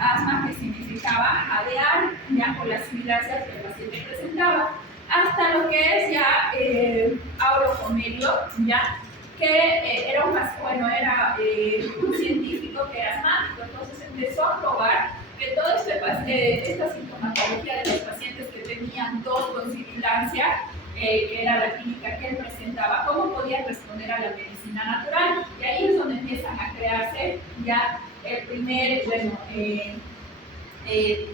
asma, que significaba jadear, ya por las sibilancias que el paciente presentaba, hasta lo que es ya Aulo Comelio, ya, que era un científico que era asmático. Entonces empezó a probar que toda esta sintomatología de los pacientes que tenían tos con sibilancia, que era la clínica que él presentaba, cómo podían responder a la medicina natural. Y ahí es donde empiezan a crearse ya el primer,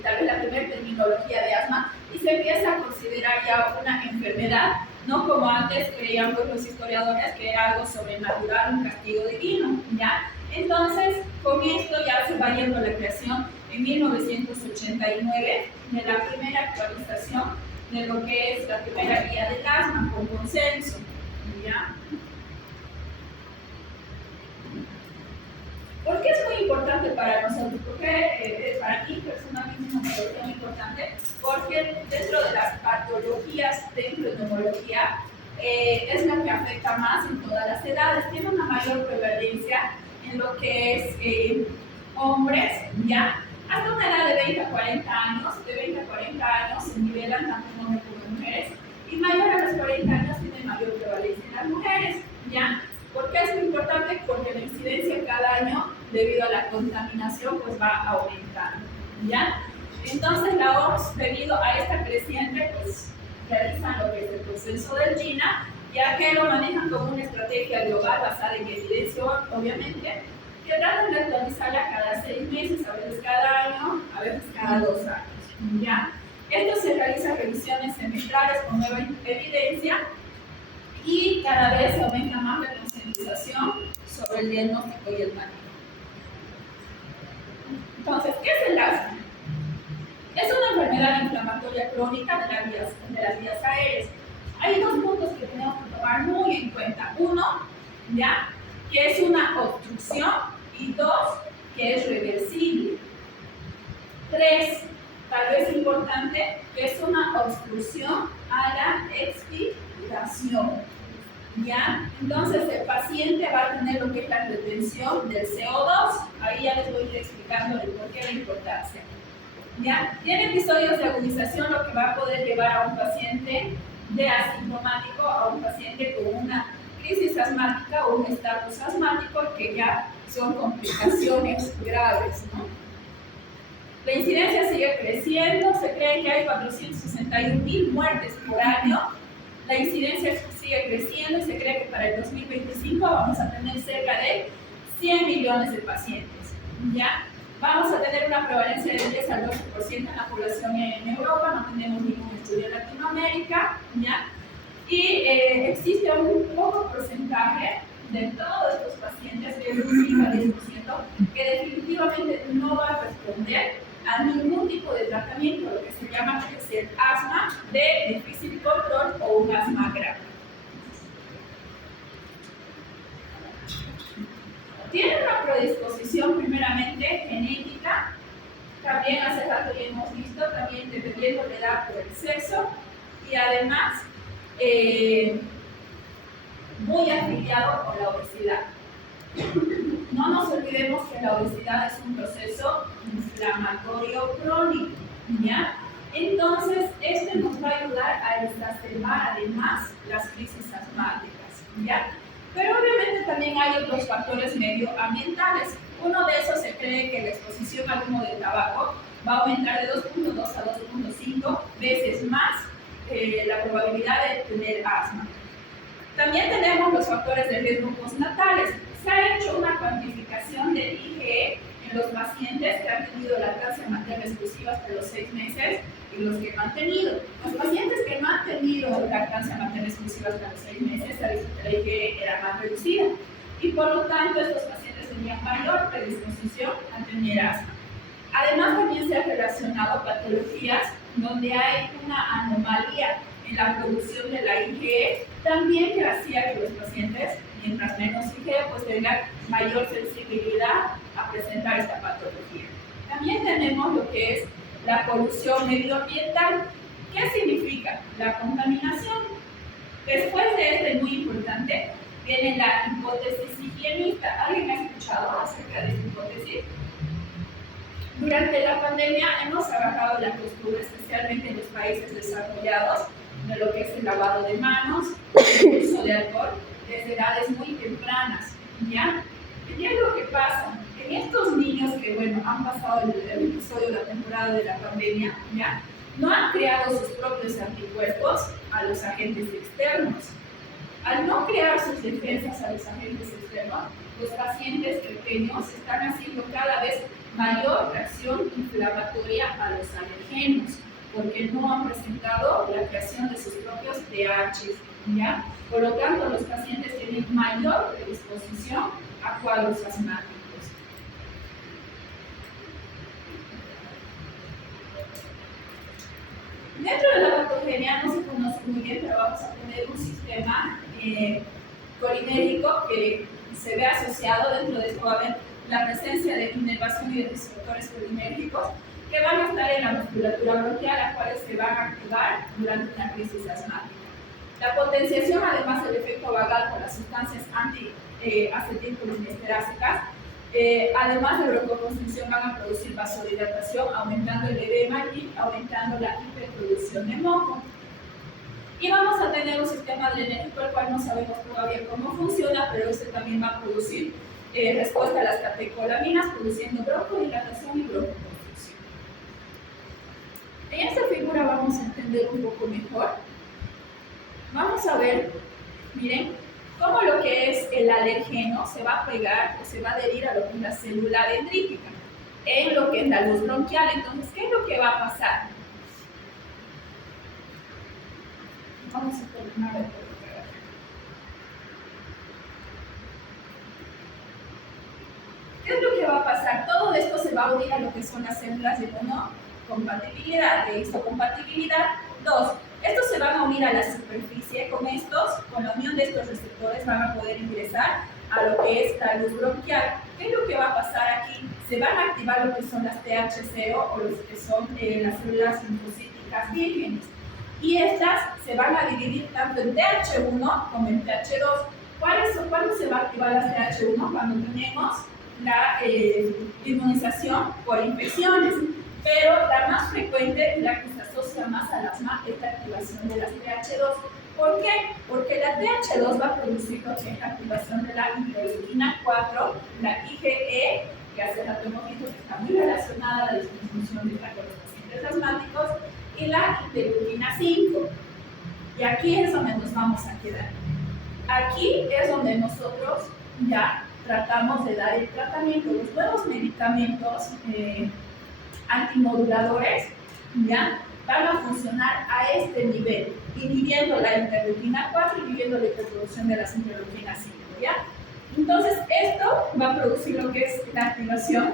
tal vez la primera terminología de asma, y se empieza a considerar ya una enfermedad, no como antes creían pues, los historiadores que era algo sobrenatural, un castigo divino, ¿ya? Entonces, con esto ya se va yendo la creación en 1989 de la primera actualización de lo que es la primera guía del asma con consenso, ¿ya? ¿Por qué es muy importante para nosotros? Porque para mí personalmente es una patología muy importante, porque dentro de las patologías de neumología es la que afecta más en todas las edades, tiene una mayor prevalencia en lo que es hombres, ¿ya? Hasta una edad de 20 a 40 años, de 20 a 40 años se nivelan tanto en hombres como en mujeres, y mayor a los 40 años tiene mayor prevalencia en las mujeres, ¿ya? ¿Por qué es muy importante? Porque la incidencia cada año, debido a la contaminación, pues va aumentando, ¿ya? Entonces la OMS, debido a esta creciente, pues realizan lo que es el consenso del GINA, ya que lo manejan como una estrategia global basada en evidencia, obviamente, que tratan de actualizarla cada 6 meses, a veces cada año, a veces cada 2 años, ¿ya? Esto se realiza revisiones semestrales con nueva evidencia, y cada vez aumenta más la concientización sobre el diagnóstico y el manejo. Entonces, ¿qué es el asma? Es una enfermedad inflamatoria crónica de las vías aéreas. Hay dos puntos que tenemos que tomar muy en cuenta. Uno, ¿ya?, que es una obstrucción, y dos, que es reversible. Tres, tal vez importante, que es una obstrucción a la expiración, ¿ya? Entonces el paciente va a tener lo que es la retención del CO2. Ahí ya les voy a ir explicando el por qué la importancia, ¿ya? Tiene episodios de agudización, lo que va a poder llevar a un paciente de asintomático a un paciente con una crisis asmática o un estatus asmático, que ya son complicaciones graves, ¿no? La incidencia sigue creciendo, se cree que hay 461.000 muertes por año. La incidencia sigue creciendo y se cree que para el 2025 vamos a tener cerca de 100 millones de pacientes, ¿ya? Vamos a tener una prevalencia del 10 al 12% en la población en Europa, no tenemos ningún estudio en Latinoamérica, ¿ya? Y existe un poco porcentaje de todos estos pacientes, que es un 5 al 10%, que definitivamente no va a responder a ningún tipo de tratamiento, lo que se llama el asma de difícil control o un asma grave. Tiene una predisposición primeramente genética, también hace rato ya hemos visto, también dependiendo de la edad por el sexo, y además muy afiliado con la obesidad. No nos olvidemos que la obesidad es un proceso inflamatorio crónico, ¿ya? Entonces, este nos va a ayudar a exacerbar además las crisis asmáticas, ¿ya? Pero obviamente también hay otros factores medioambientales. Uno de esos se cree que la exposición al humo del tabaco va a aumentar de 2.2 a 2.5 veces más la probabilidad de tener asma. También tenemos los factores de riesgo postnatales. Se ha hecho una cuantificación del IgE en los pacientes que han tenido lactancia materna exclusiva hasta los 6 meses y los que no han tenido. Los pacientes que no han tenido lactancia materna exclusiva hasta los 6 meses, la IgE era más reducida, y por lo tanto estos pacientes tenían mayor predisposición a tener asma. Además, también se ha relacionado patologías donde hay una anomalía en la producción de la IgE, también que hacía que los pacientes, mientras menos IgE, pues tengan mayor sensibilidad a presentar esta patología. También tenemos lo que es la polución medioambiental. ¿Qué significa? La contaminación. Después de este, muy importante, viene la hipótesis higienista. ¿Alguien ha escuchado acerca de esta hipótesis? Durante la pandemia hemos agarrado la costumbre, especialmente en los países desarrollados, de lo que es el lavado de manos, el uso de alcohol, desde edades muy tempranas, ¿ya? ¿Y qué es lo que pasa? En estos niños que, bueno, han pasado el episodio, la temporada de la pandemia, ¿ya? No han creado sus propios anticuerpos a los agentes externos. Al no crear sus defensas a los agentes externos, los pacientes pequeños están haciendo cada vez mayor reacción inflamatoria a los alergenos, porque no han presentado la creación de sus propios pHs, ¿ya? Por lo tanto, los pacientes tienen mayor predisposición a cuadros asmáticos. Dentro de la patogenia no se conoce muy bien, pero vamos a tener un sistema colinérgico que se ve asociado. Dentro de esto va a haber la presencia de inervación y de receptores colinérgicos que van a estar en la musculatura bronquial, las cuales se van a activar durante una crisis asmática. La potenciación, además del efecto vagal por las sustancias anti-acetilcolinesterásicas, además de broncoconstricción, van a producir vasodilatación, aumentando el edema y aumentando la hiperproducción de moco. Y vamos a tener un sistema adrenérgico, el cual no sabemos todavía cómo funciona, pero este también va a producir respuesta a las catecolaminas, produciendo broncodilatación y broncoconstricción. En esta figura vamos a entender un poco mejor. Vamos a ver, miren, cómo lo que es el alergeno se va a pegar o se va a adherir a lo que es la célula dendrítica, en lo que es la luz bronquial. Entonces, ¿qué es lo que va a pasar? Vamos a terminar el ¿Qué es lo que va a pasar? Todo esto se va a unir a lo que son las células de monocompatibilidad, de histocompatibilidad. 2. Estos se van a unir a la superficie. Con la unión de estos receptores van a poder ingresar a lo que es la luz bronquial. ¿Qué es lo que va a pasar aquí? Se van a activar lo que son las TH0 o los que son las células linfocíticas vírgenes. Y estas se van a dividir tanto en TH1 como en TH2. ¿Cuándo se va a activar las TH1? Cuando tenemos la inmunización por infecciones. Pero la más frecuente, la que se asocia más al asma, es la activación de las TH2. ¿Por qué? Porque la TH2 va a producir lo que es la activación de la interleuquina 4, la IgE, que hace rato hemos visto que está muy relacionada a la disfunción de esta con los pacientes asmáticos, y la interleuquina 5. Y aquí es donde nos vamos a quedar. Aquí es donde nosotros ya tratamos de dar el tratamiento. Los nuevos medicamentos antimoduladores ya van a funcionar a este nivel, inhibiendo la interleuquina 4 y inhibiendo la hiperproducción de las interleuquinas 5, ¿ya? Entonces, esto va a producir lo que es la activación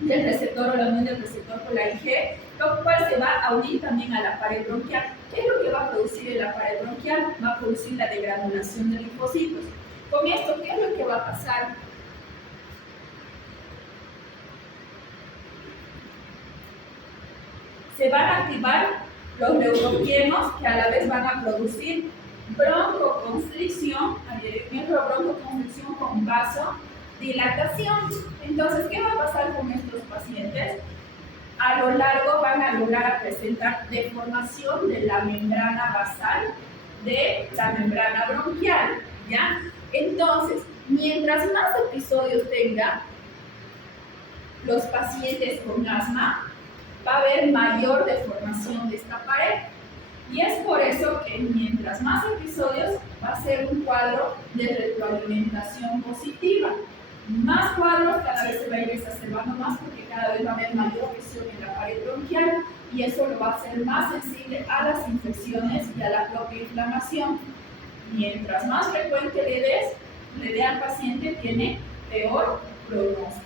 del receptor o la unión del receptor con la Ig, lo cual se va a unir también a la pared bronquial. ¿Qué es lo que va a producir en la pared bronquial? Va a producir la degranulación de linfocitos. Con esto, ¿qué es lo que va a pasar? Se van a activar los neurogienos que a la vez van a producir broncoconstricción, broncoconstricción con vasodilatación. Entonces, ¿qué va a pasar con estos pacientes? A lo largo van a lograr presentar deformación de la membrana basal de la membrana bronquial, ¿ya? Entonces, mientras más episodios tengan los pacientes con asma, va a haber mayor deformación de esta pared. Y es por eso que mientras más episodios va a ser un cuadro de retroalimentación positiva. Más cuadros, cada vez se va a ir exacerbando más porque cada vez va a haber mayor presión en la pared bronquial y eso lo va a hacer más sensible a las infecciones y a la propia inflamación. Mientras más frecuente le dé al paciente, tiene peor pronóstico.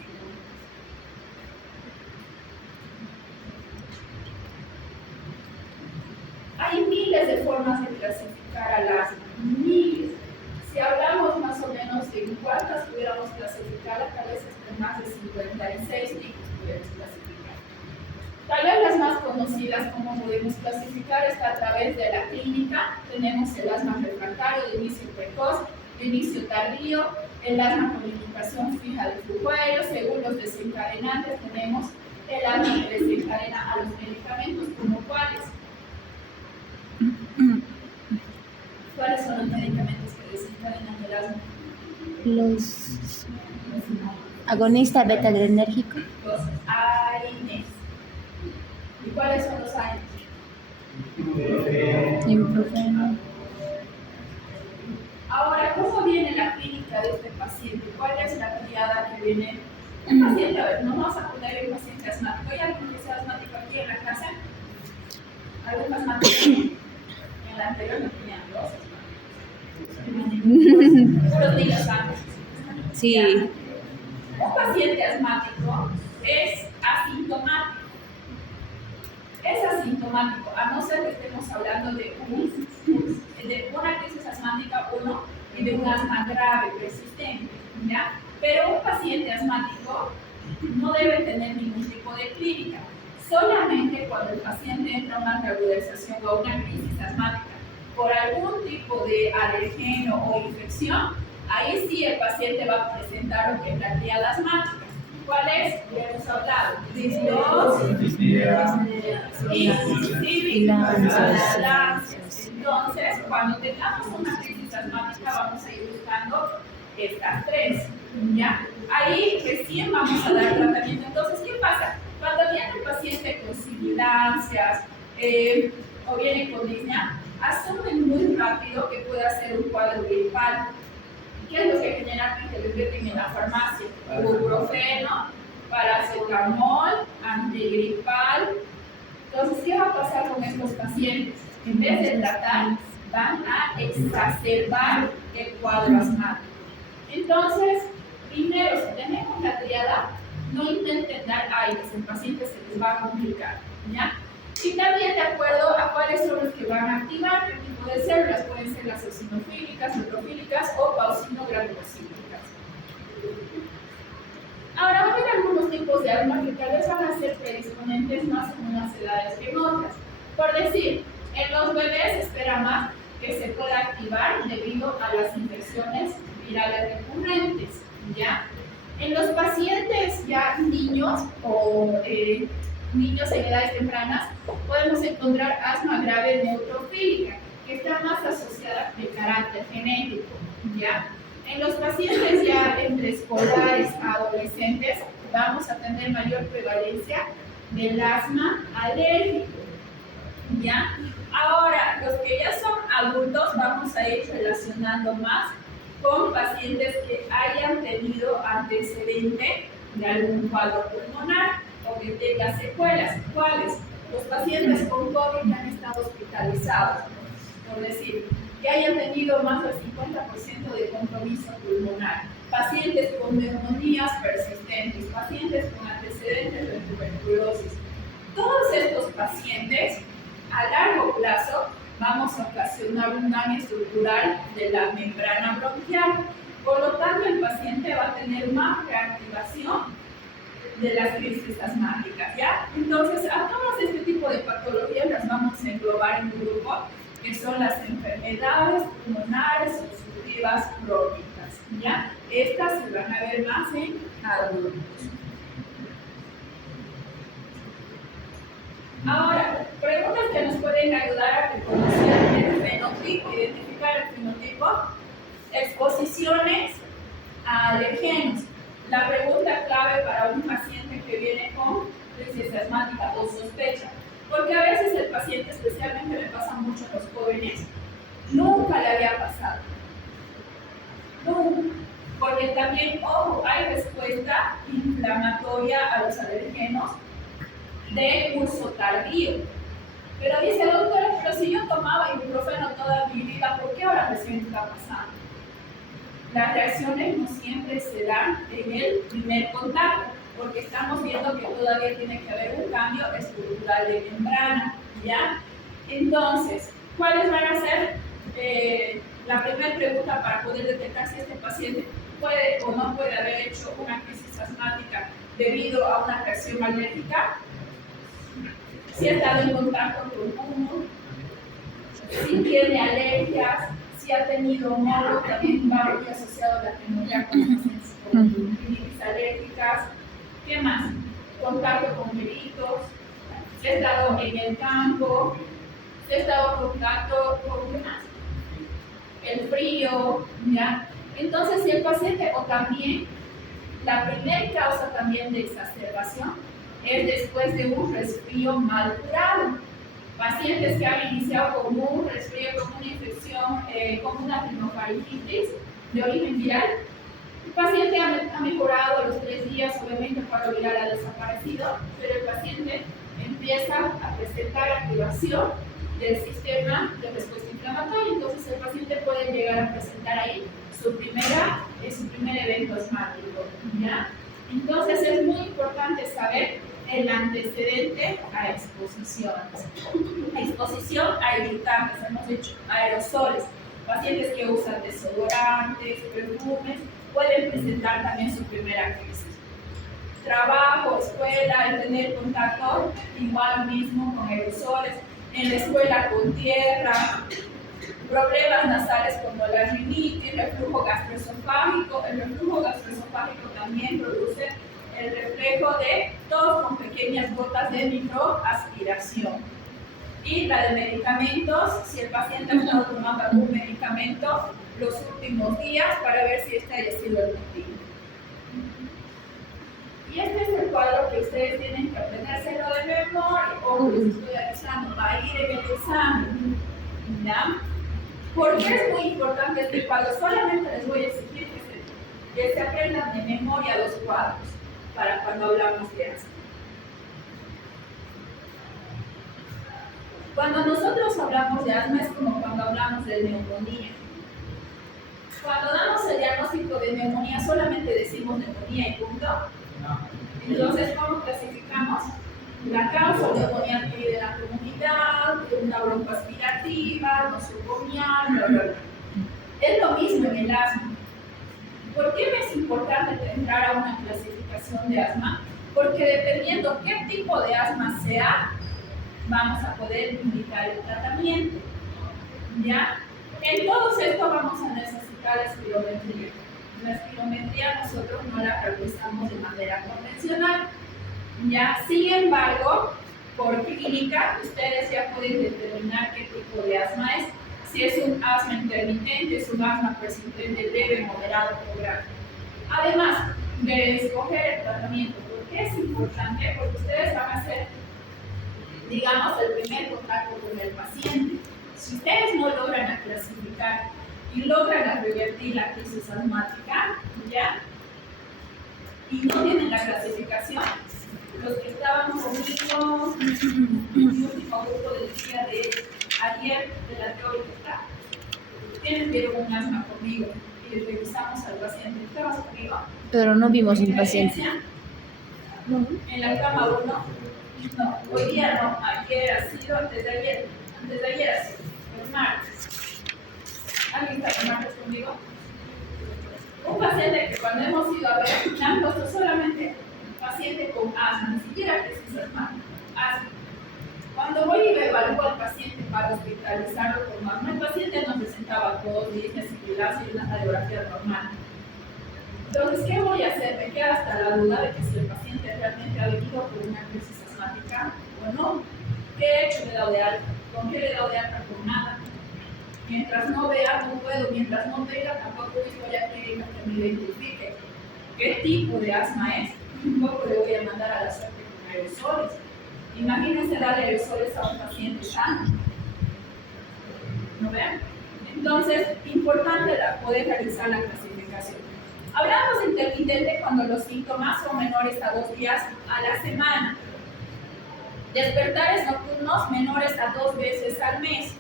Hay miles de formas de clasificar al asma, miles. Si hablamos más o menos de cuántas pudiéramos clasificar, tal vez estén más de 56 tipos pudiéramos clasificar. Tal vez las más conocidas como podemos clasificar está a través de la clínica. Tenemos el asma refractario de inicio precoz, de inicio tardío, el asma con indicación fija de flujo aéreo. Según los desencadenantes tenemos el asma que desencadena a los medicamentos, como cuáles. ¿Cuáles son los medicamentos que desencadenan el asma? Los agonistas beta-adrenérgicos. Los AINES. ¿Y cuáles son los AINES? Ibuprofeno. Ahora, ¿cómo viene la clínica de este paciente? ¿Cuál es la triada que viene? Un paciente, a ver, nos vamos a poner un paciente asmático. ¿Hay alguien que sea asmático aquí en la clase? ¿Algún asmático? En la anterior no tenían dos asmáticos. Puros niños sanos. Sí. Ya. Un paciente asmático es asintomático. Es asintomático, a no ser que estemos hablando de una crisis asmática 1 y de un asma grave persistente, ¿ya? Pero un paciente asmático no debe tener ningún tipo de clínica. Solamente cuando el paciente entra a una reagudización o una crisis asmática por algún tipo de alergeno o infección, ahí sí el paciente va a presentar lo que es la triada asmática. ¿Cuál es? Ya hemos hablado. Entonces, cuando tengamos una crisis asmática, vamos a ir buscando estas tres. ¿Ya? Ahí recién vamos a dar tratamiento. Entonces, ¿qué pasa? Cuando viene el paciente con sibilancias o viene con disnea, asumen muy rápido que puede ser un cuadro gripal. ¿Qué es lo que generalmente les venden en la farmacia? Ibuprofeno, paracetamol, antigripal. Entonces, ¿qué va a pasar con estos pacientes? En vez de tratar, van a exacerbar el cuadro asmático. Entonces, primero, si tenemos la triada, no intenten dar aires, el paciente se les va a complicar, ¿ya? Y también de acuerdo a cuáles son los que van a activar, qué tipo de células, pueden ser las eosinofílicas, neutrofílicas o pausinogranulocílicas. Ahora, va a haber algunos tipos de asma que tal vez van a ser predisponentes más en unas edades que en otras. Por decir, en los bebés se espera más que se pueda activar debido a las infecciones virales recurrentes, ¿ya? En los pacientes ya niños o niños en edades tempranas, podemos encontrar asma grave neutrofílica, que está más asociada de carácter genético, ¿ya? En los pacientes ya entre escolares a adolescentes, vamos a tener mayor prevalencia del asma alérgico, ¿ya? Ahora, los que ya son adultos, vamos a ir relacionando más con pacientes que hayan tenido antecedente de algún cuadro pulmonar o que tenga secuelas. ¿Cuáles? Los pacientes con COVID que han estado hospitalizados, por decir, que hayan tenido más del 50% de compromiso pulmonar, pacientes con neumonías persistentes, pacientes con antecedentes de tuberculosis. Todos estos pacientes, a largo plazo, vamos a ocasionar un daño estructural de la membrana bronquial. Por lo tanto, el paciente va a tener más reactivación de las crisis asmáticas, ¿ya? Entonces, a todos este tipo de patologías las vamos a englobar en un grupo que son las enfermedades pulmonares obstructivas crónicas, ¿ya? Estas se van a ver más en adultos. Ahora, preguntas que nos pueden ayudar a reconocer el fenotipo, identificar el fenotipo, exposiciones a alergenos. La pregunta clave para un paciente que viene con crisis asmática o sospecha, porque a veces el paciente, especialmente le pasa mucho a los jóvenes, nunca le había pasado. Nunca. Porque también, ojo, hay respuesta inflamatoria a los alergenos de curso tardío. Pero dice, doctora, pero si yo tomaba ibuprofeno toda mi vida, ¿por qué ahora recién está pasando? Las reacciones no siempre se dan en el primer contacto, porque estamos viendo que todavía tiene que haber un cambio estructural de membrana, ¿ya? Entonces, ¿cuáles van a ser la primera pregunta para poder detectar si este paciente puede o no puede haber hecho una crisis asmática debido a una reacción alérgica? Si ha estado en contacto con humo, si tiene alergias, si ha tenido moco, también va muy asociado a la neumonía con pacientes con rinitis alérgicas. ¿Qué más? contacto con peritos, si ha estado en el campo, si ha estado en contacto con ¿qué más? El frío, ¿ya? Entonces, si el paciente o también, la primera causa también de exacerbación es después de un resfrío mal curado. Pacientes que han iniciado con un resfrío, con una infección, con una rinofaringitis de origen viral. El paciente ha mejorado a los 3 días, obviamente el cuadro viral ha desaparecido, pero el paciente empieza a presentar activación del sistema de respuesta inflamatoria, entonces el paciente puede llegar a presentar ahí su primer evento asmático, ¿ya? Entonces es muy importante saber el antecedente a exposiciones. Exposición a irritantes, hemos dicho, aerosoles. Pacientes que usan desodorantes, perfumes, pueden presentar también su primera crisis. Trabajo, escuela, el tener contacto igual mismo con aerosoles, en la escuela con tierra, problemas nasales como la rinitis, reflujo gastroesofágico. El reflujo gastroesofágico también produce el reflejo de tos con pequeñas gotas de microaspiración. Y la de medicamentos, si el paciente ha estado tomando algún medicamento los últimos días para ver si este haya sido el motivo. Y este es el cuadro que ustedes tienen que aprendérselo de memoria o que les estoy avisando, va a ir en el examen. ¿Ya? ¿Por qué es muy importante este cuadro? Solamente les voy a exigir que se aprendan de memoria los cuadros para cuando hablamos de asma. Cuando nosotros hablamos de asma es como cuando hablamos de neumonía. Cuando damos el diagnóstico de neumonía solamente decimos neumonía y punto. Entonces, ¿cómo clasificamos? La causa de neumonía adquirida en la comunidad, una broncoaspirativa, nosocomial, bla, bla, bla. Es lo mismo en el asma. ¿Por qué me es importante entrar a una clasificación de asma? Porque dependiendo qué tipo de asma sea, vamos a poder indicar el tratamiento. ¿Ya? En todo esto vamos a necesitar espirometría. La espirometría nosotros no la realizamos de manera convencional. ¿Ya? Sin embargo, por clínica, ustedes ya pueden determinar qué tipo de asma es. Si es un asma intermitente, es un asma persistente, leve, moderado o grave. Además de escoger el tratamiento, ¿por qué es importante? Porque ustedes van a hacer, digamos, el primer contacto con el paciente. Si ustedes no logran clasificar y logran revertir la crisis asmática, ¿ya? Y no tienen la clasificación, los que estaban conmigo en mi último grupo del día de ayer de la teórica, tienen vieron un asma conmigo y revisamos al paciente. ¿Estabas conmigo? Pero no vimos un paciente. No. En la cama 1, no, hoy día no, ayer ha sido, antes de ayer ha sido, el martes. ¿Alguien está el martes conmigo? Un paciente que cuando hemos ido a ver, me han puesto solamente paciente con asma, ni siquiera crisis asmática, asma. Cuando voy y evalúo al paciente para hospitalizarlo con asma, el paciente no presentaba tos, dientes, sibilancia y una radiografía normal. Entonces, ¿qué voy a hacer? Me queda hasta la duda de que si el paciente realmente ha venido por una crisis asmática o no. ¿Qué he hecho? Le he dado de alta. ¿Con qué le he dado de alta? Con nada. Mientras no vea, no puedo. Mientras no venga, tampoco voy a pedir que me identifique qué tipo de asma es. Tampoco le voy a mandar a la suerte con aerosoles. Imagínense darle aerosoles a un paciente sano. ¿No ven? Entonces, importante poder realizar la clasificación. Hablamos de intermitente cuando los síntomas son menores a 2 días a la semana. Despertares nocturnos menores a 2 veces al mes.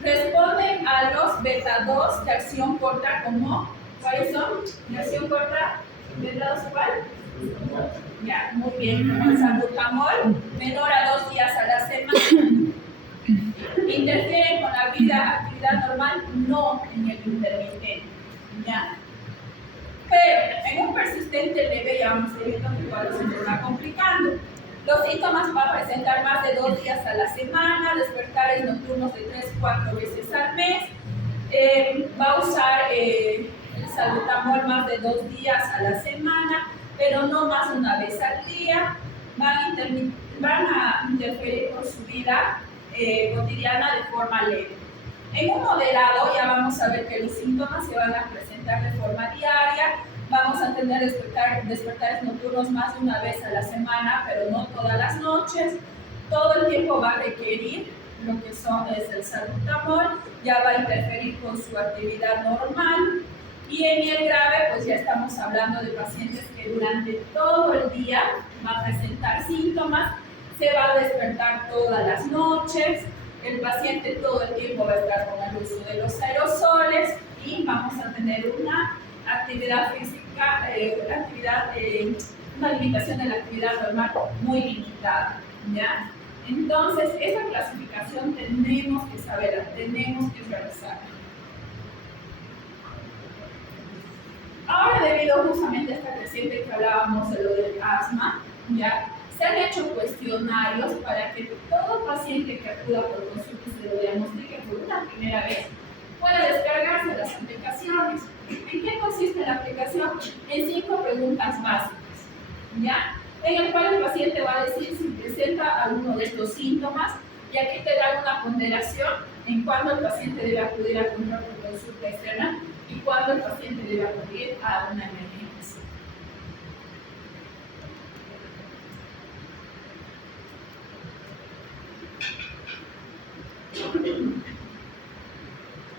Responden a los beta-2 de acción corta como, ¿cuáles son? De acción corta, beta-2 ¿cuál? Ya, muy bien. El salbutamol, menor a 2 días a la semana. ¿Interfieren con la actividad normal? No en el intermitente. Ya. Pero en un persistente leve ya vamos a ir viendo que el cuadro se nos va complicando. Los síntomas van a presentar más de 2 días a la semana, despertares nocturnos de 3-4 veces al mes, va a usar el salbutamol más de 2 días a la semana, pero no más de 1 vez al día. van a interferir con su vida cotidiana de forma leve. En un moderado ya vamos a ver que los síntomas se van a presentar de forma diaria, vamos a tener despertares nocturnos más de una vez a la semana, pero no todas las noches. Todo el tiempo va a requerir lo que es el salbutamol, ya va a interferir con su actividad normal. Y en el grave, pues ya estamos hablando de pacientes que durante todo el día van a presentar síntomas, se va a despertar todas las noches, el paciente todo el tiempo va a estar con el uso de los aerosoles y vamos a tener una actividad física, una limitación de la actividad normal muy limitada, ¿ya? Entonces, esa clasificación tenemos que saberla, tenemos que realizarla. Ahora, debido justamente a esta creciente que hablábamos de lo del asma, ¿ya? Se han hecho cuestionarios para que todo paciente que acuda por consulta y se lo diagnostique por una primera vez pueda descargarse las aplicaciones. ¿En qué consiste la aplicación? En 5 preguntas básicas, ¿ya? En el cual el paciente va a decir si presenta alguno de estos síntomas y aquí te dan una ponderación en cuándo el paciente debe acudir a control por consulta externa y cuándo el paciente debe acudir a una emergencia.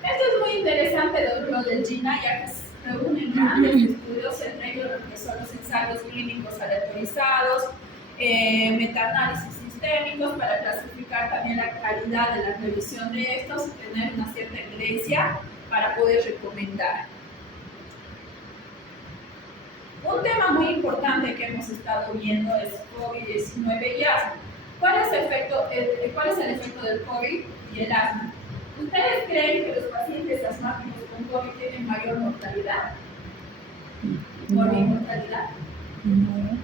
Esto es muy interesante lo del GINA, ya que se reúnen grandes estudios, entre ellos lo que son los ensayos clínicos aleatorizados, metaanálisis sistémicos, para clasificar también la calidad de la revisión de estos y tener una cierta evidencia para poder recomendar. Un tema muy importante que hemos estado viendo es COVID-19 y asma. ¿Cuál es el efecto del COVID y el asma? ¿Ustedes creen que los pacientes asmáticos con COVID tienen mayor mortalidad? ¿Mortalidad? No.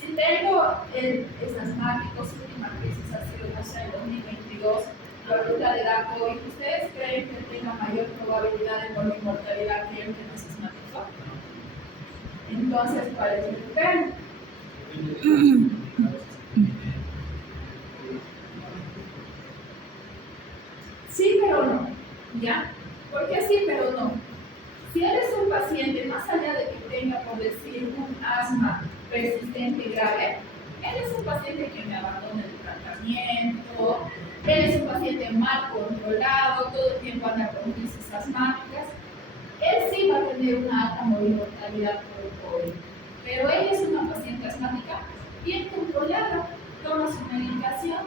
Si tengo es asmático, su última crisis ha sido, no sé, en 2022, ahorita le da COVID, ¿ustedes creen que tenga mayor probabilidad de morir mortalidad que el que no es asmático? Entonces, ¿cuál es el criterio? Sí, pero no, ¿ya? ¿Por qué sí, pero no? Si eres un paciente, más allá de que tenga, por decir, un asma persistente y grave, él es un paciente que me abandona el tratamiento, él es un paciente mal controlado, todo el tiempo anda con crisis asmáticas, él sí va a tener una alta mortalidad por COVID. Pero ella es una paciente asmática bien controlada, toma su medicación,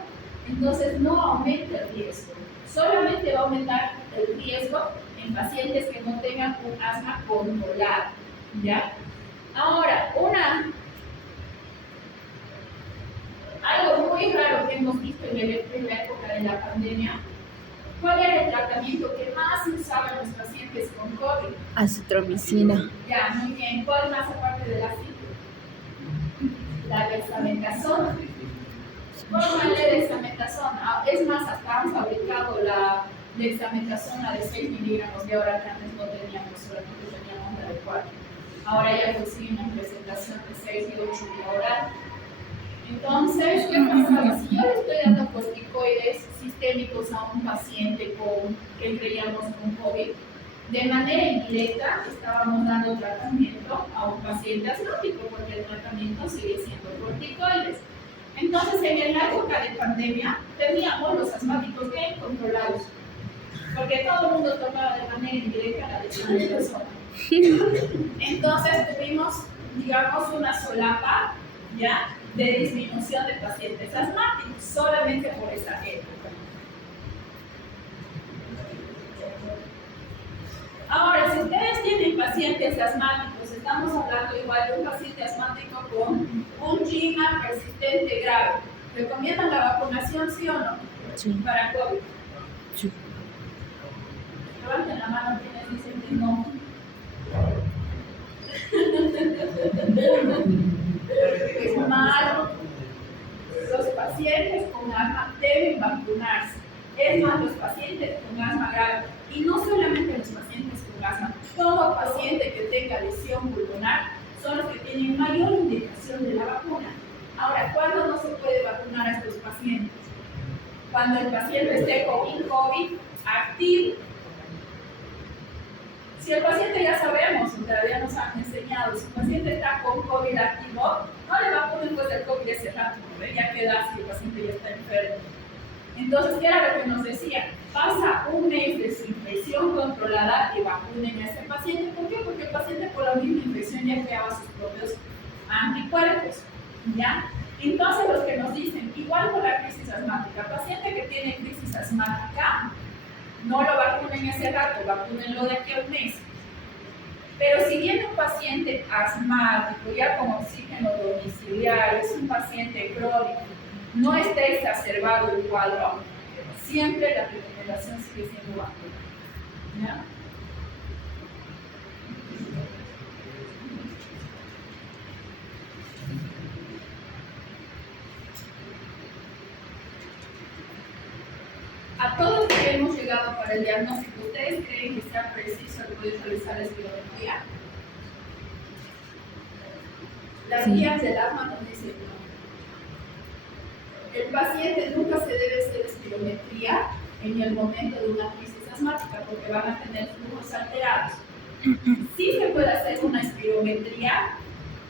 entonces no aumenta el riesgo. Solamente va a aumentar el riesgo en pacientes que no tengan un asma controlado, ¿ya? Ahora, algo muy raro que hemos visto en la época de la pandemia, ¿cuál era el tratamiento que más se usaba en los pacientes con COVID? Acitromicina. Ya, muy bien. ¿Cuál más aparte de la cita? La dexametasona. Póngale dexametasona. Es más, hasta han fabricado la dexametasona de 6 miligramos de ahora que antes no teníamos, solamente teníamos la de 4. Ahora ya consiguen una presentación de 6 y 8 de oral. Entonces, ¿qué pasaba? Si yo le estoy dando corticoides sistémicos a un paciente que creíamos con COVID, de manera indirecta estábamos dando tratamiento a un paciente asmático, porque el tratamiento sigue siendo corticoides. Entonces, en la época de pandemia, teníamos los asmáticos bien controlados, porque todo el mundo tomaba de manera indirecta la dexametasona. Entonces, tuvimos, digamos, una solapa, ¿ya?, de disminución de pacientes asmáticos, solamente por esa época. Ahora, si ustedes tienen pacientes asmáticos, estamos hablando igual de un paciente asmático con un GINA persistente grave, ¿recomiendan la vacunación, sí o no? Sí. Para COVID. Sí. Levanten la mano quienes dicen que no. Es malo. Los pacientes con asma deben vacunarse. Es más, los pacientes con asma grave. Y no solamente los pacientes con asma, todo paciente que tenga lesión pulmonar son los que tienen mayor indicación de la vacuna. Ahora, ¿cuándo no se puede vacunar a estos pacientes? Cuando el paciente esté con COVID activo. Si el paciente ya sabemos, o todavía nos han enseñado, si el paciente está con COVID activo, no le vacunen pues el COVID ese rato, ¿no? Ya queda si el paciente ya está enfermo. Entonces, ¿qué era lo que nos decía? Pasa un mes de su infección controlada y vacunen a ese paciente. ¿Por qué? Porque el paciente por la misma infección ya creaba sus propios anticuerpos, ¿ya? Entonces, los que nos dicen, igual con la crisis asmática, paciente que tiene crisis asmática, no lo vacunen ese rato, vacúnenlo de aquí a un mes. Pero si viene un paciente asmático, ya con oxígeno domiciliario, es un paciente crónico, no está exacerbado el cuadro, siempre la recomendación sigue siendo vacuna. ¿Ya? A todos los que hemos llegado para el diagnóstico, ¿ustedes creen que sea preciso el poder realizar la espirometría? Las guías del asma nos dicen no. El paciente nunca se debe hacer espirometría en el momento de una crisis asmática porque van a tener flujos alterados. Sí se puede hacer una espirometría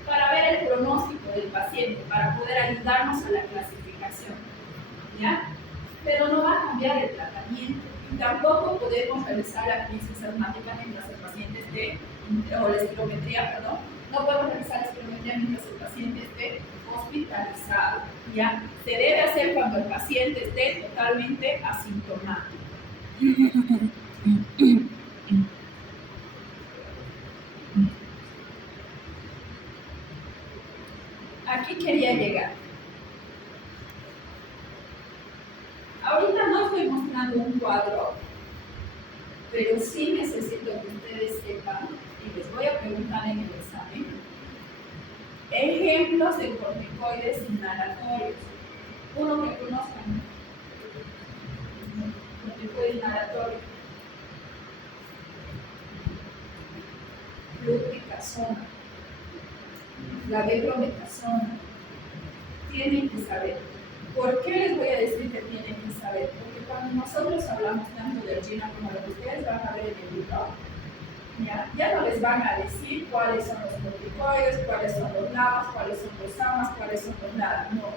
para ver el pronóstico del paciente, para poder ayudarnos a la clasificación, ¿ya? Pero no va a cambiar el tratamiento. Y tampoco podemos realizar la crisis asmática mientras el paciente esté, o la espirometría, perdón, no podemos realizar la espirometría mientras el paciente esté hospitalizado, ¿ya? Se debe hacer cuando el paciente esté totalmente asintomático. Aquí quería llegar. Ahorita no estoy mostrando un cuadro, pero sí necesito que ustedes sepan, y les voy a preguntar en el examen, ejemplos de corticoides inhalatorios. Uno que conozcan. Corticoide inhalatorio. Fluticasona. La beclometasona. Tienen que saber. ¿Por qué les voy a decir que tienen que saber? Porque cuando nosotros hablamos tanto de Gina como lo que ustedes van a ver en el libro, ya no les van a decir cuáles son los corticoides, cuáles son los LAMAs, cuáles son los AMAs, cuáles son los NADA, no.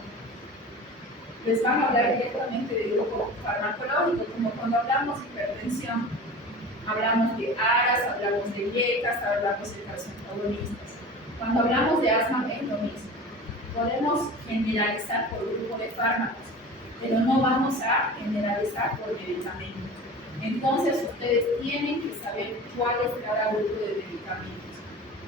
Les van a hablar directamente del grupo farmacológico, como cuando hablamos de hipertensión, hablamos de ARAS, hablamos de IECAS, hablamos de calcioantagonistas. Cuando hablamos de asma es lo mismo. Podemos generalizar por grupo de fármacos, pero no vamos a generalizar por medicamentos. Entonces, ustedes tienen que saber cuál es cada grupo de medicamentos.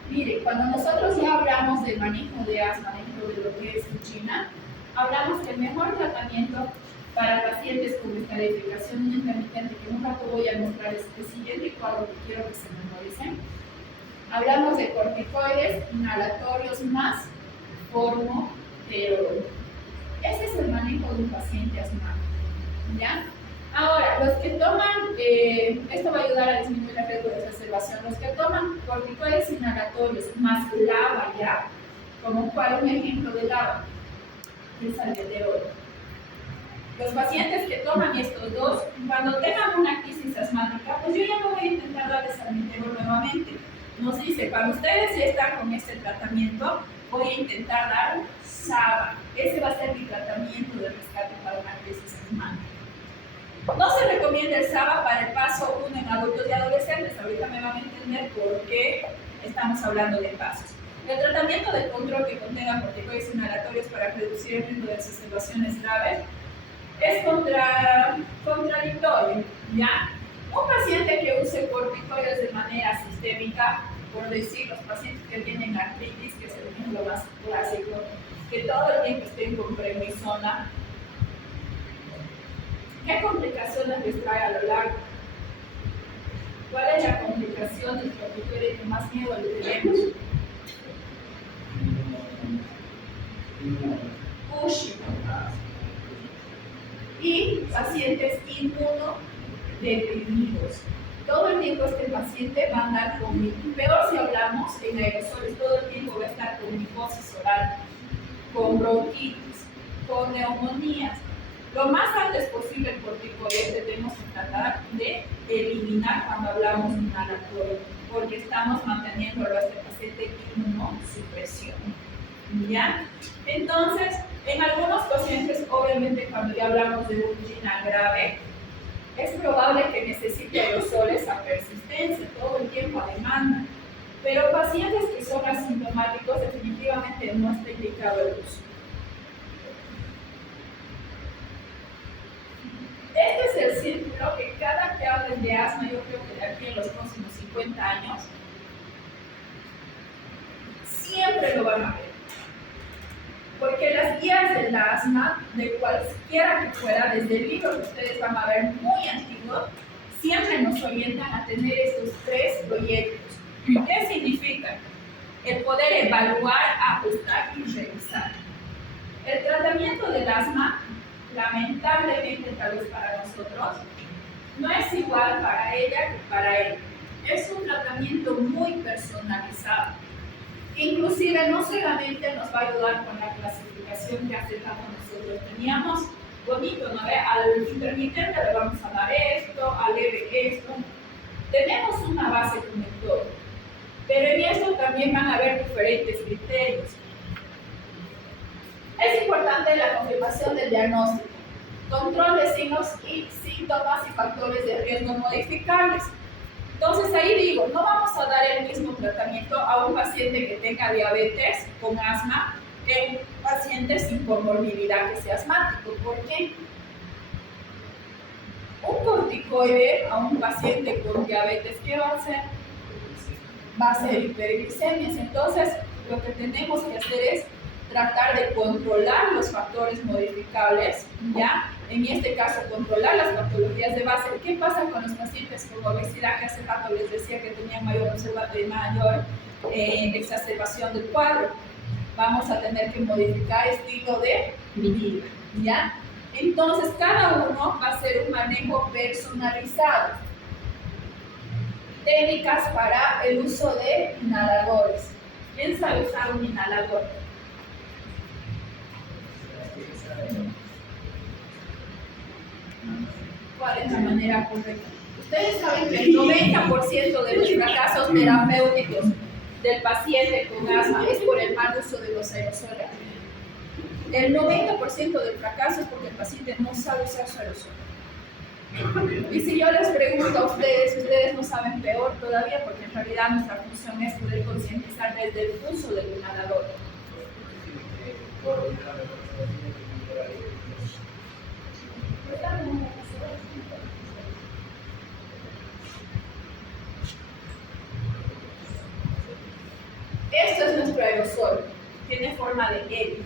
Mire, cuando nosotros ya hablamos del manejo de asma dentro de lo que es China, hablamos que el mejor tratamiento para pacientes con escarificación intermitente, que nunca te voy a mostrar este siguiente cuadro que quiero que se memoricen. Hablamos de corticoides inhalatorios más formoterol. Ese es el manejo de un paciente asmático, ¿ya? Ahora, los que toman, esto va a ayudar a disminuir el riesgo de exacerbación, los que toman corticoides inhalatorios más LABA, ¿ya? Como cuál un ejemplo de LABA, el salmeterol. Los pacientes que toman estos dos, cuando tengan una crisis asmática, pues yo ya no voy a intentar darles salmeterol nuevamente. Nos dice, cuando ustedes ya están con este tratamiento, voy a intentar dar SABA. Ese va a ser mi tratamiento de rescate para una crisis asmática. No se recomienda el SABA para el paso 1 en adultos y adolescentes. Ahorita me van a entender por qué estamos hablando de pasos. El tratamiento de control que contenga corticoides inhalatorios para reducir el riesgo de exacerbaciones graves es contradictorio, ¿ya? Un paciente que use corticoides de manera sistémica, por decir, los pacientes que tienen artritis, que es el ejemplo más clásico, que todo el tiempo estén con prednisona, ¿qué complicaciones les trae a lo largo? ¿Cuál es la complicación del corticoide que más miedo le tenemos? Cushing. Y pacientes inmunodeprimidos. todo el tiempo este paciente va a andar con, peor si hablamos en aerosoles, todo el tiempo va a estar con micosis oral, con bronquitis, con neumonías. Lo más antes posible el corticoide debemos tratar de eliminar cuando hablamos de inhalatorio, porque estamos manteniendo a este paciente en inmunosupresión. ¿Ya? Entonces, en algunos pacientes, obviamente cuando ya hablamos de angina grave, es probable que necesite aerosoles a persistencia, todo el tiempo a demanda. Pero pacientes que son asintomáticos, definitivamente no está indicado el uso. Este es el círculo que cada que hablen de asma, yo creo que de aquí en los próximos 50 años, siempre lo van a ver. Porque las guías del asma, de cualquiera que fuera, desde el libro que ustedes van a ver muy antiguo, siempre nos orientan a tener estos 3 proyectos. ¿Qué significa? El poder evaluar, ajustar y revisar. El tratamiento del asma, lamentablemente tal vez para nosotros, no es igual para ella que para él. Es un tratamiento muy personalizado. Inclusive no solamente nos va a ayudar con la clasificación que hace rato nosotros teníamos, bonito, ¿no? Al intermitente le vamos a dar esto, al leve esto. Tenemos una base con el todo, pero en esto también van a haber diferentes criterios. Es importante la confirmación del diagnóstico, control de signos y síntomas y factores de riesgo modificables. Entonces ahí digo, no vamos a dar el mismo tratamiento a un paciente que tenga diabetes con asma que un paciente sin comorbilidad que sea asmático. ¿Por qué? Un corticoide a un paciente con diabetes, ¿qué va a hacer? Va a ser hiperglicemias. Entonces lo que tenemos que hacer es tratar de controlar los factores modificables, ¿ya? En este caso, controlar las patologías de base. ¿Qué pasa con los pacientes con obesidad que hace rato les decía que tenían mayor exacerbación del cuadro? Vamos a tener que modificar estilo de vida, ¿ya? Entonces, cada uno va a hacer un manejo personalizado. Técnicas para el uso de inhaladores. ¿Quién sabe usar un inhalador? ¿Cuál es la manera correcta? Ustedes saben que el 90% de los fracasos terapéuticos del paciente con asma es por el mal uso de los aerosoles. El 90% del fracaso es porque el paciente no sabe usar su aerosol. Y si yo les pregunto a ustedes, ustedes no saben, peor todavía, porque en realidad nuestra función es poder concientizar desde el uso del inhalador. Esto es nuestro aerosol, tiene forma de L.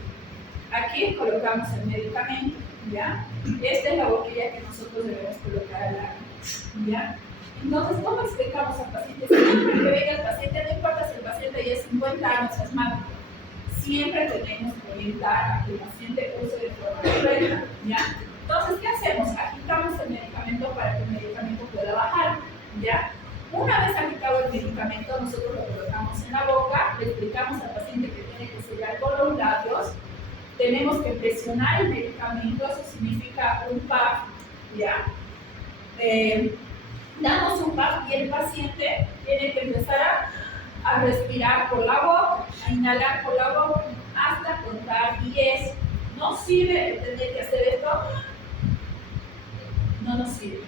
Aquí colocamos el medicamento, ¿ya? Esta es la boquilla que nosotros debemos colocar al lado, ¿ya? Entonces, ¿cómo explicamos al paciente? Siempre que venga el paciente, no importa si el paciente ya es 50 años asmático, siempre tenemos que orientar a que el paciente use de forma correcta, ¿ya? Entonces, ¿qué hacemos? Agitamos el medicamento para que el medicamento pueda bajar, ¿ya? Una vez agitado el medicamento, nosotros lo colocamos en la boca, le explicamos al paciente que tiene que sellar con los labios, tenemos que presionar el medicamento, eso significa un puff, ¿ya? Damos un puff y el paciente tiene que empezar a respirar por la boca, a inhalar por la boca, hasta contar 10. No sirve tener que hacer esto, no nos sirve.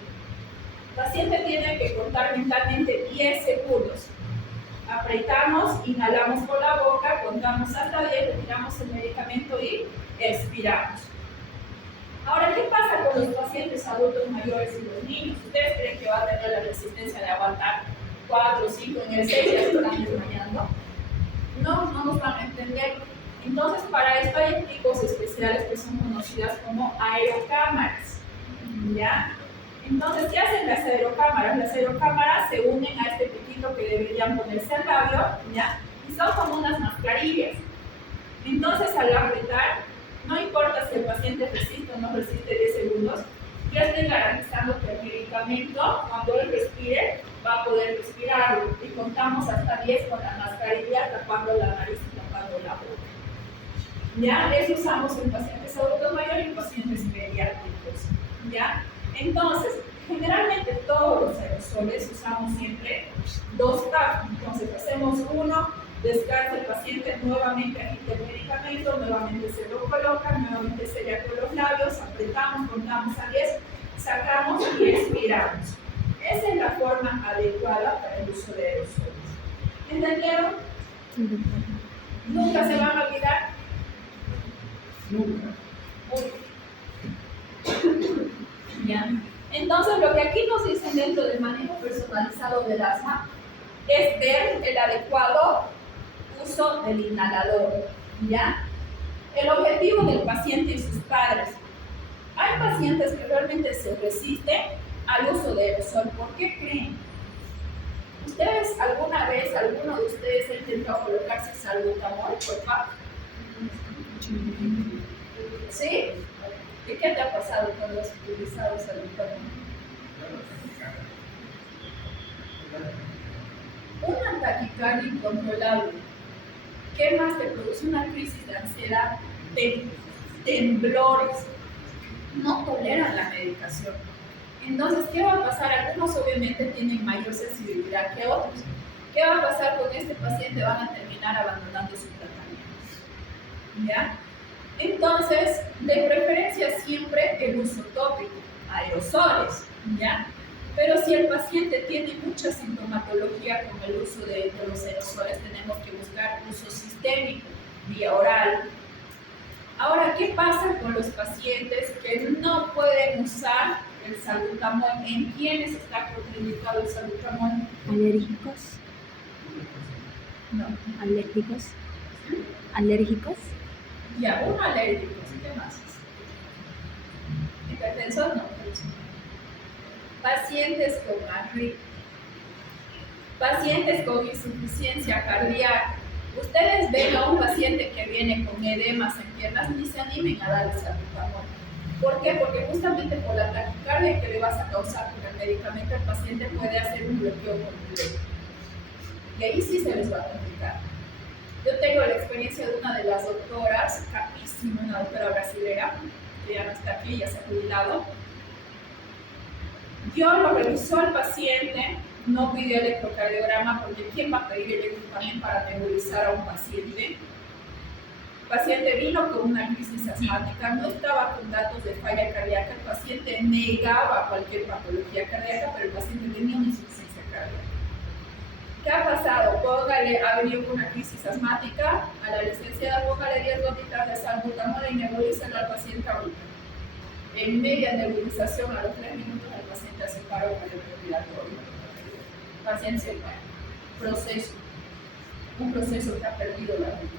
El paciente tiene que contar mentalmente 10 segundos. Apretamos, inhalamos por la boca, contamos hasta 10, retiramos el medicamento y expiramos. Ahora, ¿qué pasa con los pacientes adultos mayores y los niños? ¿Ustedes creen que va a tener la resistencia de aguantar 4 o 5 en el 6 ya se están desmayando? No nos van a entender. Entonces, para esto hay equipos especiales que son conocidas como aerocámaras, ¿ya? Entonces, ¿qué hacen las aerocámaras? Las aerocámaras se unen a este piquito que deberían ponerse al labio, ¿ya? Y son como unas mascarillas. Entonces, al apretar, no importa si el paciente resiste o no resiste 10 segundos, yo estoy garantizando que el medicamento, cuando él respire, va a poder respirarlo. Y contamos hasta 10 con la mascarilla, tapando la nariz y tapando la boca. ¿Ya? Eso usamos en pacientes adultos mayores y en pacientes pediátricos. ¿Ya? Entonces, generalmente todos los aerosoles usamos siempre 2 casos. Entonces, hacemos uno, descarta el paciente, nuevamente agita el medicamento, nuevamente se lo coloca, nuevamente sella con los labios, apretamos, contamos a 10, sacamos y expiramos. Esa es la forma adecuada para el uso de aerosoles. ¿Entendieron? Nunca se van a olvidar. Nunca. ¿Ya? Entonces, lo que aquí nos dicen dentro del manejo personalizado del asma es ver el adecuado uso del inhalador. ¿Ya? El objetivo del paciente y sus padres. Hay pacientes que realmente se resisten al uso de aerosol. ¿Por qué creen? ¿Ustedes alguna vez, alguno de ustedes ha intentado colocarse salbutamol, por favor? ¿Sí? ¿Y qué te ha pasado cuando has utilizado salbutamol? Una taquicardia incontrolable. ¿Qué más te produce? Una crisis de ansiedad, temblores. No toleran la medicación. Entonces, ¿qué va a pasar? Algunos obviamente tienen mayor sensibilidad que otros. ¿Qué va a pasar con este paciente? Van a terminar abandonando su tratamiento. ¿Ya? Entonces, de preferencia siempre el uso tópico, aerosoles, ¿ya? Pero si el paciente tiene mucha sintomatología con el uso de los aerosoles, tenemos que buscar uso sistémico, vía oral. Ahora, ¿qué pasa con los pacientes que no pueden usar el salbutamol? ¿En quiénes está contraindicado el salbutamol? ¿Alérgicos? No. ¿Alérgicos? ¿Alérgicos? Ya, uno alérgico, ¿qué más? Hipertensos, no. Pacientes con arritmia, pacientes con insuficiencia cardíaca. Ustedes ven a un paciente que viene con edemas en piernas, ni se animen a darle salbutamol. ¿Por qué? Porque justamente por la taquicardia que le vas a causar con el medicamento, el paciente puede hacer un bloqueo completo. Y ahí sí se les va a complicar. Yo tengo la experiencia de una de las doctoras, capísima, una doctora brasilera, que ya no está aquí, ya se ha jubilado. Yo lo revisó al paciente, no pidió electrocardiograma, porque ¿quién va a pedir electrocardiograma para nebulizar a un paciente? El paciente vino con una crisis asmática, no estaba con datos de falla cardíaca, el paciente negaba cualquier patología cardíaca, pero el paciente tenía una insuficiencia cardíaca. ¿Qué ha pasado? Póngale, ha venido con una crisis asmática, a la licenciada póngale 10 gotitas de salbutamol y nebulízalo al paciente ahorita. En media nebulización, a los 3 minutos, el paciente hace paro cardiorrespiratorio. El paciente se muere. Un proceso que ha perdido la vida.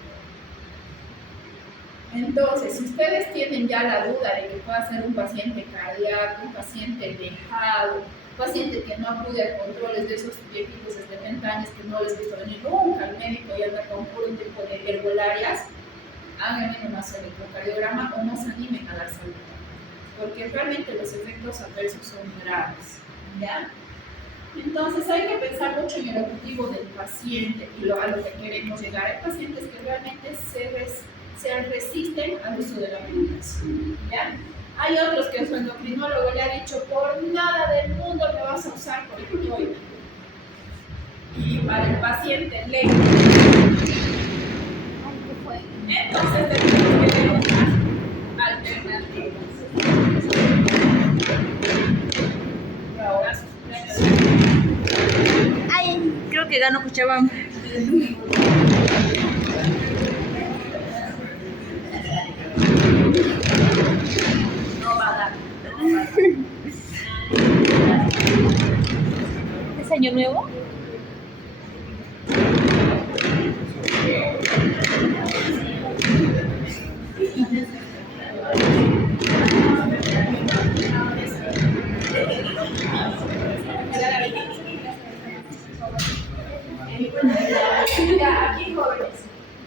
Entonces, si ustedes tienen ya la duda de que pueda ser un paciente cardíaco, un paciente dejado, un paciente que no acude a controles de esos viejitos de 70 años que no les gusta venir nunca al médico y anda con puro tipo de herbolarias, hagan nomás el electrocardiograma o no se animen a dar salud, porque realmente los efectos adversos son graves, ¿ya? Entonces hay que pensar mucho en el objetivo del paciente y a lo que queremos llegar. Hay pacientes que realmente se resisten al uso de la medicación, ¿ya? Hay otros que su endocrinólogo le ha dicho, por nada del mundo me vas a usar corticoides. Y para el paciente le... Entonces tenemos que ver otras alternativas. Ahora Ay, creo que ganó Cochabamba. no va a dar. ¿Es año nuevo? Ya, aquí jóvenes,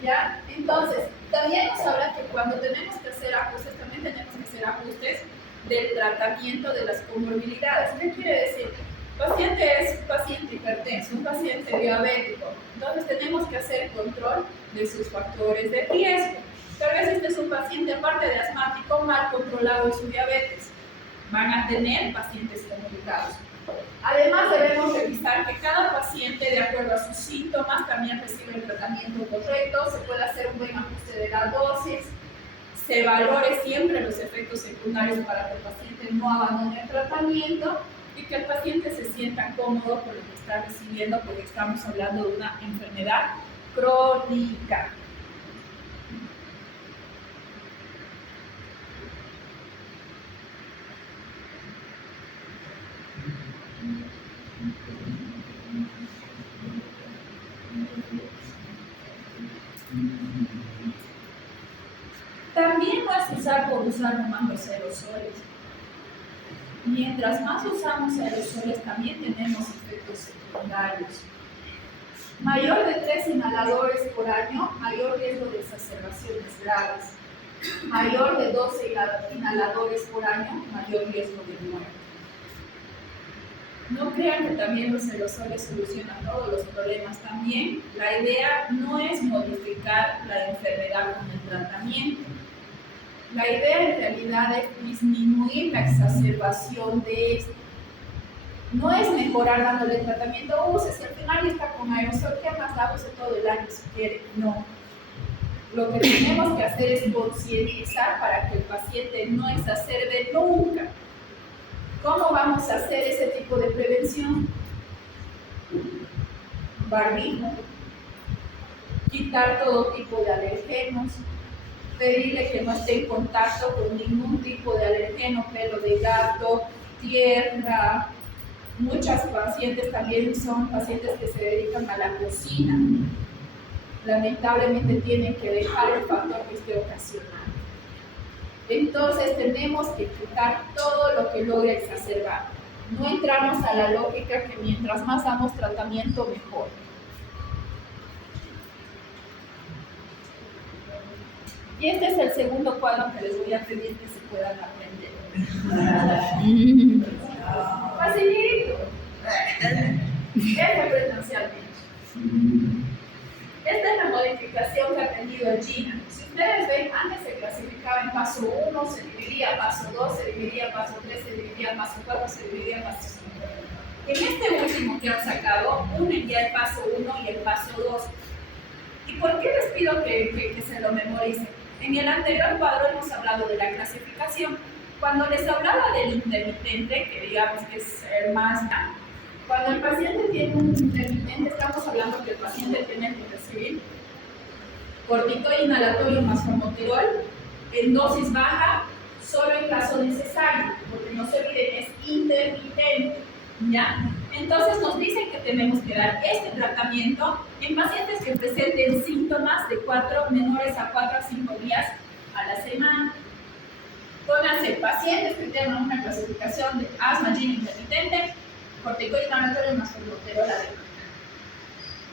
¿ya? Entonces, también nos habla que cuando tenemos que hacer ajustes, también tenemos que hacer ajustes del tratamiento de las comorbilidades. ¿Qué quiere decir? Paciente es un paciente hipertenso, un paciente diabético. Entonces tenemos que hacer control de sus factores de riesgo. Tal vez este es un paciente, aparte de asmático, mal controlado en su diabetes. Van a tener pacientes complicados. Además, debemos revisar que cada paciente, de acuerdo a sus síntomas, también recibe el tratamiento correcto, se puede hacer un buen ajuste de la dosis, se valore siempre los efectos secundarios para que el paciente no abandone el tratamiento y que el paciente se sienta cómodo con lo que está recibiendo, porque estamos hablando de una enfermedad crónica. También no es usar por usar nomás los aerosoles. Mientras más usamos aerosoles, también tenemos efectos secundarios. Mayor de 3 inhaladores por año, mayor riesgo de exacerbaciones graves. Mayor de 12 inhaladores por año, mayor riesgo de muerte. No crean que también los aerosoles solucionan todos los problemas. También la idea no es modificar la enfermedad con el tratamiento. La idea en realidad es disminuir la exacerbación de esto. No es mejorar dándole tratamiento, si al final ya está con aerosol, ¿qué más da? Use todo el año si quiere. No. Lo que tenemos que hacer es concientizar para que el paciente no exacerbe nunca. ¿Cómo vamos a hacer ese tipo de prevención? Barbijo, quitar todo tipo de alergenos, pedirle que no esté en contacto con ningún tipo de alergeno, pelo de gato, tierra. Muchas pacientes también son pacientes que se dedican a la cocina. Lamentablemente tienen que dejar el factor que esté ocasionando. Entonces tenemos que quitar todo lo que logre exacerbar. No entramos a la lógica que mientras más damos tratamiento, mejor. Y este es el segundo cuadro que les voy a pedir que se puedan aprender. Facilito. Este presencialmente. Esta es la modificación que ha tenido el GINA. Si ustedes ven, antes se clasificaba en paso 1, se dividía paso 2, se dividía paso 3, se dividía paso 4, se dividía paso 5. En este último que han sacado, unen ya el paso 1 y el paso 2. ¿Y por qué les pido que se lo memoricen? En el anterior cuadro hemos hablado de la clasificación. Cuando les hablaba del intermitente, que digamos que es el más grande, cuando el paciente tiene un intermitente, estamos hablando que el paciente tiene que recibir corticoide inhalatorio más formoterol en dosis baja, solo en caso necesario, porque no se olviden, es intermitente, ¿ya? Entonces nos dicen que tenemos que dar este tratamiento en pacientes que presenten síntomas de menores a 4 a 5 días a la semana. Pónganse pacientes que tengan una clasificación de asma GINA intermitente, corticoide inhalatorio más formoterol además.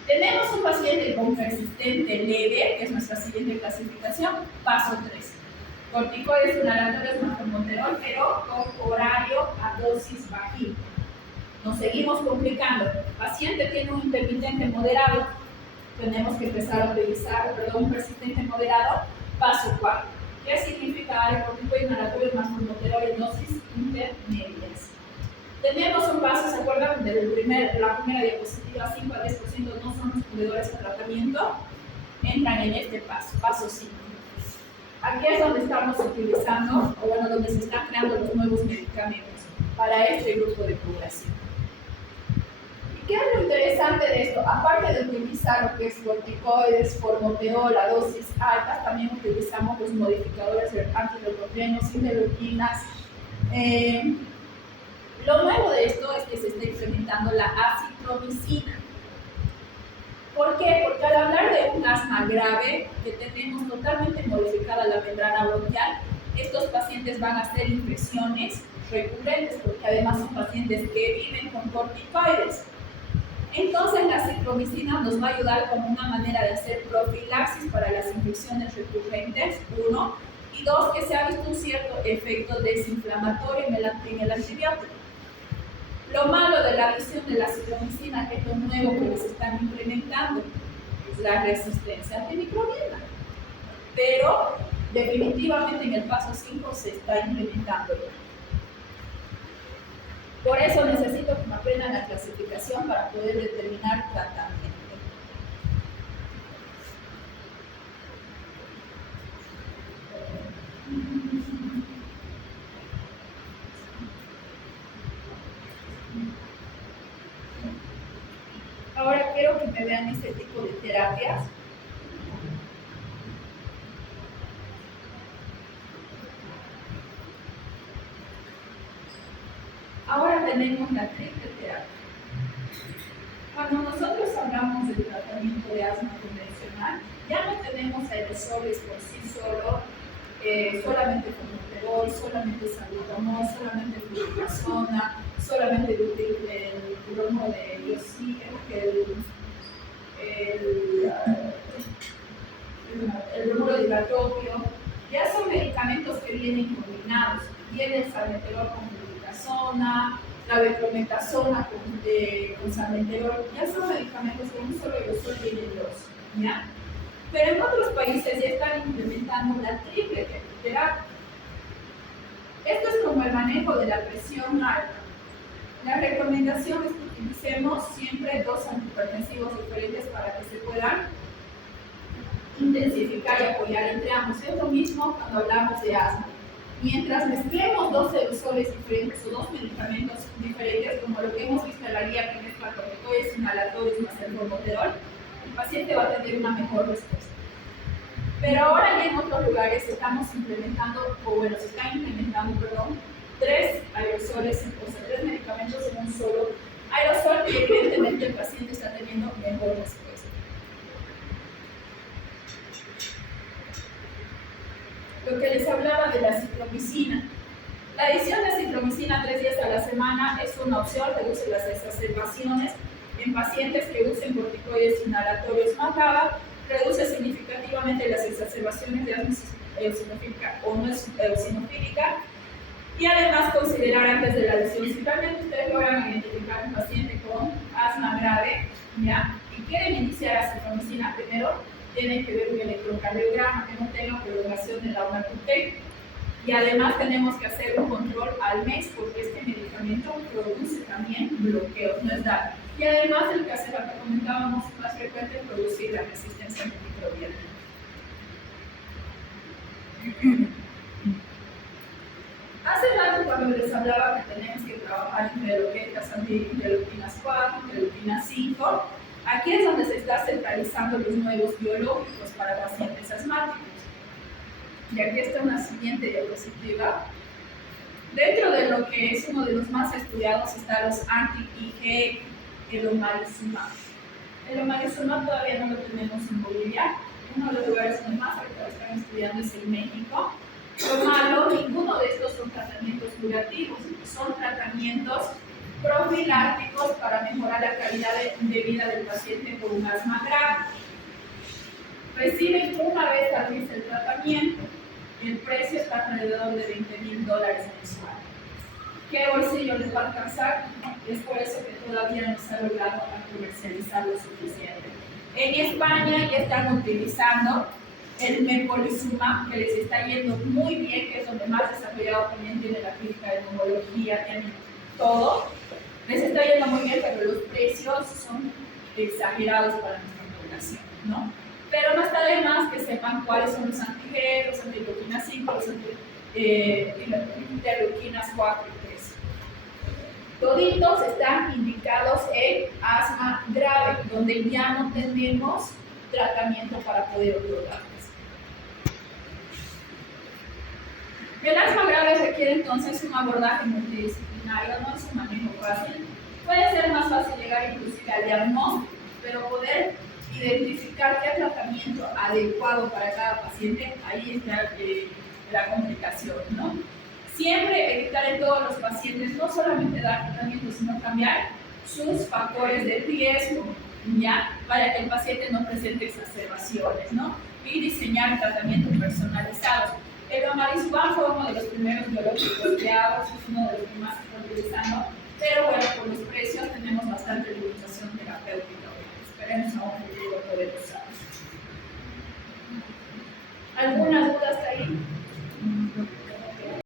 Tenemos un paciente con persistente leve, que es nuestra siguiente clasificación, paso 3. Corticoides inhalatorios más formoterol, pero con horario a dosis bajita. Nos seguimos complicando. El paciente tiene un intermitente moderado, tenemos que empezar a utilizar, un persistente moderado, paso 4. ¿Qué significa dar el corticoide inhalatorio más formoterol en dosis intermedias? Tenemos un paso, ¿se acuerdan? De la primera diapositiva, 5 a 10% no son respondedores al tratamiento, entran en este paso, paso 5. Aquí es donde estamos utilizando, o bueno, donde se están creando los nuevos medicamentos para este grupo de población. ¿Y qué es lo interesante de esto? Aparte de utilizar lo que es corticoides, formoterol a dosis altas, también utilizamos los modificadores antileucotrienos, interleuquinas. Lo nuevo de esto es que se está implementando la acitromicina. ¿Por qué? Porque al hablar de un asma grave, que tenemos totalmente modificada la membrana bronquial, estos pacientes van a hacer infecciones recurrentes, porque además son pacientes que viven con corticoides. Entonces la acitromicina nos va a ayudar como una manera de hacer profilaxis para las infecciones recurrentes, 1, Y dos, que se ha visto un cierto efecto desinflamatorio en el antibiótico. Lo malo de la adición de la citromicina, que es lo nuevo que les están implementando, es la resistencia antimicrobiana. Pero definitivamente en el paso 5 se está implementando ya. Por eso necesito que me aprendan la clasificación para poder determinar tratamiento. Ahora quiero que me vean este tipo de terapias. Ahora tenemos la triple terapia. Cuando nosotros hablamos del tratamiento de asma convencional, ya no tenemos aerosoles por sí solo, solamente formoterol, solamente salbutamol, solamente fluticasona, solamente el bromo de diosígeno, el bromuro de hidratopio. Ya son medicamentos que vienen combinados. Viene el salmeterol con fluticasona, la beclometasona con salmeterol. Ya son medicamentos con un solo aerosol vienen dos, ¿ya? Pero en otros países ya están implementando la triple terapia. Esto es como el manejo de la presión alta. La recomendación es que utilicemos siempre dos antihipertensivos diferentes para que se puedan intensificar y apoyar entre ambos. Es lo mismo cuando hablamos de asma. Mientras mezclemos dos aerosoles diferentes o dos medicamentos diferentes, como lo que hemos visto en la guía, que mezcla corticoides inhalatorios más el formoterol, el paciente va a tener una mejor respuesta. Pero ahora ya en otros lugares estamos implementando, se están implementando, tres aerosoles, o sea, tres medicamentos en un solo aerosol, y evidentemente el paciente está teniendo mejor respuesta. Lo que les hablaba de la citromicina. La adición de citromicina 3 días a la semana es una opción, reduce las exacerbaciones en pacientes que usen corticoides inhalatorios más GABA, reduce significativamente las exacerbaciones de asma eosinofílica o no eosinofílica, y además considerar antes de la adición, si realmente ustedes logran identificar un paciente con asma grave, ¿ya? Y quieren iniciar citromicina, primero tienen que ver un electrocardiograma que no tenga prolongación de la onda QT. Y además tenemos que hacer un control al mes porque este medicamento produce también bloqueos, no es daño. Y además el que hace lo que comentábamos más frecuente, producir la resistencia antimicrobiana. Hace rato cuando les hablaba que tenemos que trabajar entre lo que es las anti-interleuquinas 4, interleuquinas 5, aquí es donde se está centralizando los nuevos biológicos para pacientes asmáticos. Y aquí está una siguiente diapositiva. Dentro de lo que es uno de los más estudiados está los anti-IG, el omalizumab. El omalizumab todavía no lo tenemos en Bolivia. Uno de los lugares donde más ahorita lo están estudiando es en México. Lo malo, ninguno de estos son tratamientos curativos, son tratamientos profilácticos para mejorar la calidad de vida del paciente con un asma grave. Reciben una vez al mes el tratamiento. El precio está alrededor de $20,000 mensual. ¿Qué bolsillo les va a alcanzar? Es por eso que todavía no se ha logrado comercializar lo suficiente. En España ya están utilizando el mepolizumab, que les está yendo muy bien, que es donde más desarrollado también tiene la clínica de neumología, tienen todo. Les está yendo muy bien, pero los precios son exagerados para nuestra población, ¿no? Pero no está de más que sepan cuáles son los anti-G, los anti-interleuquinas 5, los anti-interleuquinas 4 y 3. Toditos están indicados en asma grave, donde ya no tenemos tratamiento para poder otorgarles. El asma grave requiere entonces un abordaje multidisciplinario, no es un manejo fácil. Puede ser más fácil llegar inclusive al diagnóstico, pero poder identificar qué tratamiento adecuado para cada paciente, ahí está la complicación, ¿no? Siempre evitar en todos los pacientes no solamente dar tratamiento, sino cambiar sus factores de riesgo, ¿ya? Para que el paciente no presente exacerbaciones, ¿no? Y diseñar tratamientos personalizados. El Ramadizumab fue uno de los primeros biológicos creados, es uno de los que más se está utilizando, pero bueno, por los precios tenemos bastante limitación terapéutica. Esperemos a un futuro poder usarlos. ¿Alguna duda hasta ahí?